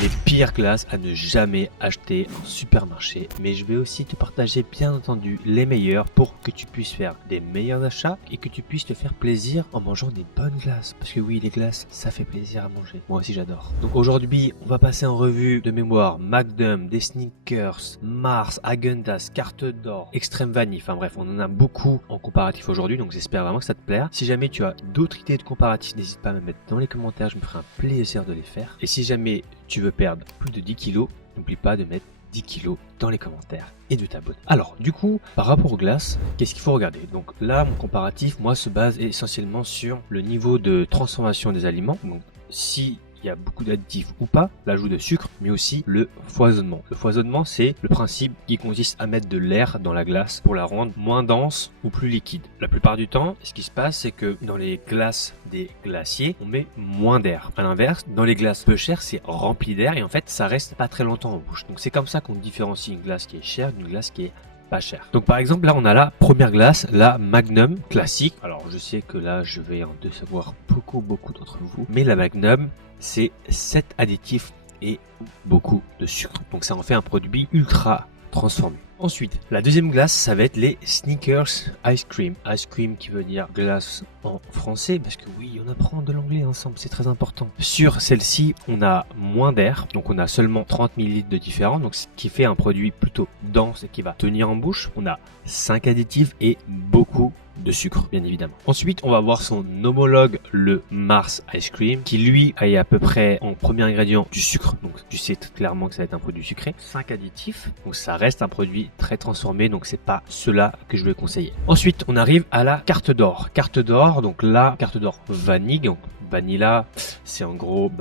les pires glaces à ne jamais acheter en supermarché. Mais je vais aussi te partager bien entendu les meilleures pour que tu puisses faire des meilleurs achats et que tu puisses te faire plaisir en mangeant des bonnes glaces. Parce que oui, les glaces, ça fait plaisir à manger. Moi aussi j'adore. Donc aujourd'hui, on va passer en revue de mémoire Magnum, des Snickers, Mars, Häagen-Dazs, Carte d'Or, Extrême Vanille. Enfin bref, on en a beaucoup en comparatif aujourd'hui, donc j'espère vraiment que ça te plaira. Si jamais tu as d'autres idées de comparatifs, n'hésite pas à me mettre dans les commentaires, je me ferai un plaisir de les faire. Et si jamais tu veux perdre plus de 10 kilos, n'oublie pas de mettre 10 kilos dans les commentaires et de t'abonner. Alors du coup, par rapport aux glaces, qu'est-ce qu'il faut regarder? Donc là, mon comparatif, moi, se base essentiellement sur le niveau de transformation des aliments. Donc si il y a beaucoup d'additifs ou pas, l'ajout de sucre, mais aussi le foisonnement. Le foisonnement, c'est le principe qui consiste à mettre de l'air dans la glace pour la rendre moins dense ou plus liquide. La plupart du temps, ce qui se passe, c'est que dans les glaces des glaciers, on met moins d'air. À l'inverse, dans les glaces peu chères, c'est rempli d'air et en fait, ça reste pas très longtemps en bouche. Donc c'est comme ça qu'on différencie une glace qui est chère d'une glace qui est pas cher. Donc par exemple là on a la première glace, la Magnum classique. Alors je sais que là je vais en décevoir beaucoup d'entre vous, mais la Magnum c'est 7 additifs et beaucoup de sucre. Donc ça en fait un produit ultra transformé. Ensuite, la deuxième glace, ça va être les Snickers Ice Cream. Ice Cream qui veut dire glace en français, parce que oui, on apprend de l'anglais ensemble, c'est très important. Sur celle-ci, on a moins d'air, donc on a seulement 30 ml de différent, donc ce qui fait un produit plutôt dense et qui va tenir en bouche. On a 5 additifs et beaucoup de sucre, bien évidemment. Ensuite, on va voir son homologue, le Mars Ice Cream, qui lui a à peu près en premier ingrédient du sucre, donc tu sais clairement que ça va être un produit sucré. 5 additifs, donc ça reste un produit très transformé, donc c'est pas cela que je vais conseiller. Ensuite, on arrive à la Carte d'Or. Carte d'Or, donc là, Carte d'Or vanille, donc vanilla, c'est en gros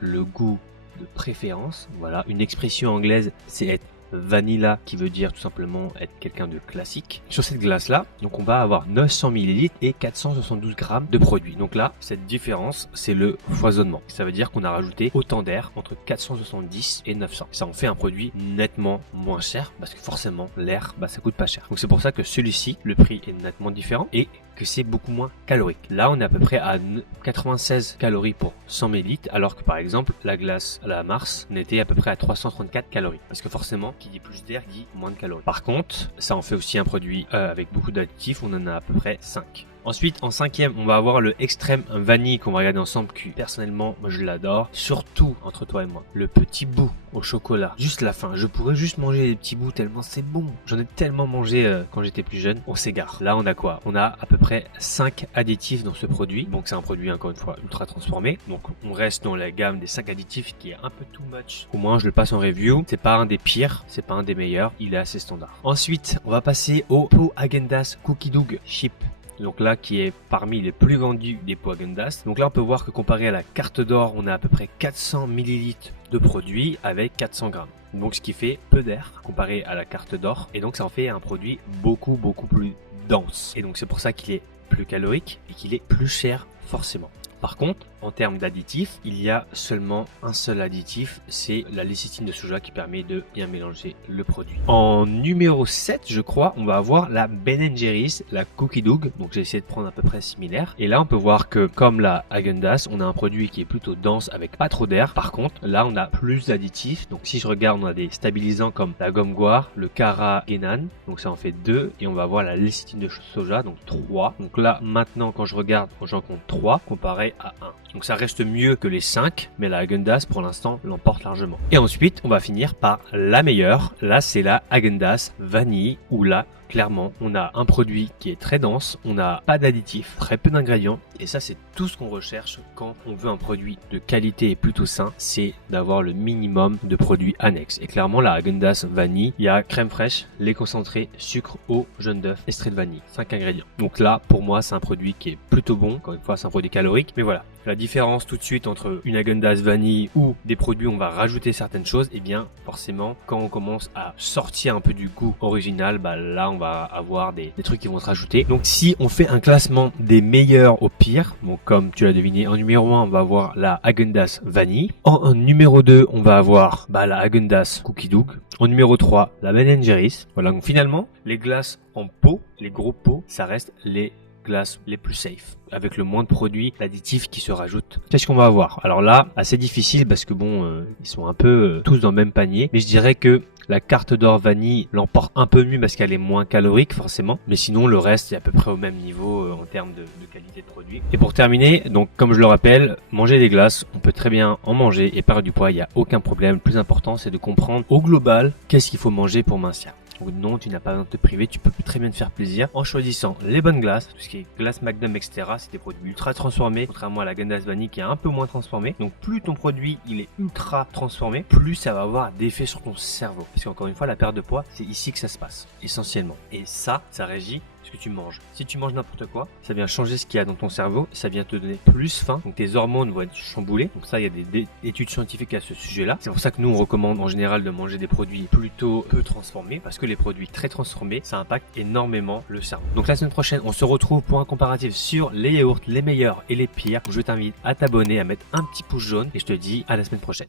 le goût de préférence. Voilà, une expression anglaise, c'est être vanilla qui veut dire tout simplement être quelqu'un de classique. Sur cette glace là, donc on va avoir 900 ml et 472 grammes de produit. Donc là, cette différence, c'est le foisonnement. Ça veut dire qu'on a rajouté autant d'air entre 470 et 900. Ça en fait un produit nettement moins cher parce que forcément l'air, ça coûte pas cher. Donc c'est pour ça que celui-ci, le prix est nettement différent et que c'est beaucoup moins calorique. Là, on est à peu près à 96 calories pour 100 ml, alors que par exemple, la glace à la Mars, on était à peu près à 334 calories. Parce que forcément, qui dit plus d'air, dit moins de calories. Par contre, ça en fait aussi un produit avec beaucoup d'additifs, on en a à peu près 5. Ensuite, en cinquième, on va avoir le Extrême Vanille qu'on va regarder ensemble, qui personnellement, moi je l'adore. Surtout, entre toi et moi, le petit bout au chocolat. Juste la fin. Je pourrais juste manger les petits bouts tellement c'est bon. J'en ai tellement mangé quand j'étais plus jeune. On s'égare. Là, on a quoi? On a à peu près 5 additifs dans ce produit. Donc c'est un produit, encore une fois, ultra transformé. Donc on reste dans la gamme des 5 additifs qui est un peu too much. Au moins, je le passe en review. C'est pas un des pires, c'est pas un des meilleurs. Il est assez standard. Ensuite, on va passer au pot Häagen-Dazs Cookie Dough Chip. Donc là, qui est parmi les plus vendus des pots Häagen-Dazs. Donc là, on peut voir que comparé à la Carte d'Or, on a à peu près 400 ml de produit avec 400 grammes. Donc ce qui fait peu d'air comparé à la Carte d'Or. Et donc ça en fait un produit beaucoup plus dense. Et donc c'est pour ça qu'il est plus calorique et qu'il est plus cher forcément. Par contre, en termes d'additifs, il y a seulement un seul additif, c'est la lécithine de soja qui permet de bien mélanger le produit. En numéro 7, je crois, on va avoir la Ben & Jerry's, la Cookie Dough. Donc j'ai essayé de prendre à peu près similaire. Et là, on peut voir que comme la Häagen-Dazs, on a un produit qui est plutôt dense avec pas trop d'air. Par contre, là, on a plus d'additifs. Donc si je regarde, on a des stabilisants comme la gomme guar, le carrageenan. Donc ça en fait 2. Et on va avoir la lécithine de soja, donc 3. Donc là, maintenant, quand je regarde, j'en compte 3 comparé à 1. Donc ça reste mieux que les 5, mais la Häagen-Dazs pour l'instant l'emporte largement. Et ensuite, on va finir par la meilleure. Là, c'est la Häagen-Dazs vanille, où là, clairement, on a un produit qui est très dense, on n'a pas d'additifs, très peu d'ingrédients, et ça c'est tout ce qu'on recherche quand on veut un produit de qualité et plutôt sain, c'est d'avoir le minimum de produits annexes. Et clairement la Häagen-Dazs vanille, il y a crème fraîche, lait concentré, sucre, eau, jaune d'œuf, extrait de vanille, 5 ingrédients. Donc là, pour moi, c'est un produit qui est plutôt bon, encore une fois, c'est un produit calorique, mais voilà. La différence tout de suite entre une Häagen-Dazs vanille ou des produits où on va rajouter certaines choses, et bien forcément, quand on commence à sortir un peu du goût original, là on va avoir des trucs qui vont se rajouter. Donc si on fait un classement des meilleurs au pire, donc comme tu l'as deviné, en numéro 1 on va avoir la Häagen-Dazs vanille, en numéro 2 on va avoir la Häagen-Dazs Cookie Dough, en numéro 3 la Ben & Jerry's. Voilà, donc finalement les glaces en pot, les gros pots, ça reste les glaces les plus safe, avec le moins de produits d'additifs qui se rajoutent. Qu'est-ce qu'on va avoir? Alors là, assez difficile parce que bon, ils sont un peu tous dans le même panier, mais je dirais que la carte d'or vanille l'emporte un peu mieux parce qu'elle est moins calorique forcément, mais sinon le reste est à peu près au même niveau en termes de qualité de produit. Et pour terminer, donc comme je le rappelle, manger des glaces, on peut très bien en manger et perdre du poids, il n'y a aucun problème. Le plus important c'est de comprendre au global qu'est-ce qu'il faut manger pour mincir. Donc non, tu n'as pas besoin de te priver, tu peux très bien te faire plaisir en choisissant les bonnes glaces, tout ce qui est glace Magnum, etc. C'est des produits ultra transformés, contrairement à la glace vanille qui est un peu moins transformée. Donc plus ton produit il est ultra transformé, plus ça va avoir d'effet sur ton cerveau. Parce qu'encore une fois, la perte de poids, c'est ici que ça se passe, essentiellement. Et ça régit ce que tu manges. Si tu manges n'importe quoi, ça vient changer ce qu'il y a dans ton cerveau, ça vient te donner plus faim, donc tes hormones vont être chamboulées. Donc ça, il y a des études scientifiques à ce sujet-là. C'est pour ça que nous, on recommande en général de manger des produits plutôt peu transformés, parce que les produits très transformés, ça impacte énormément le cerveau. Donc la semaine prochaine, on se retrouve pour un comparatif sur les yaourts, les meilleurs et les pires. Je t'invite à t'abonner, à mettre un petit pouce jaune, et je te dis à la semaine prochaine.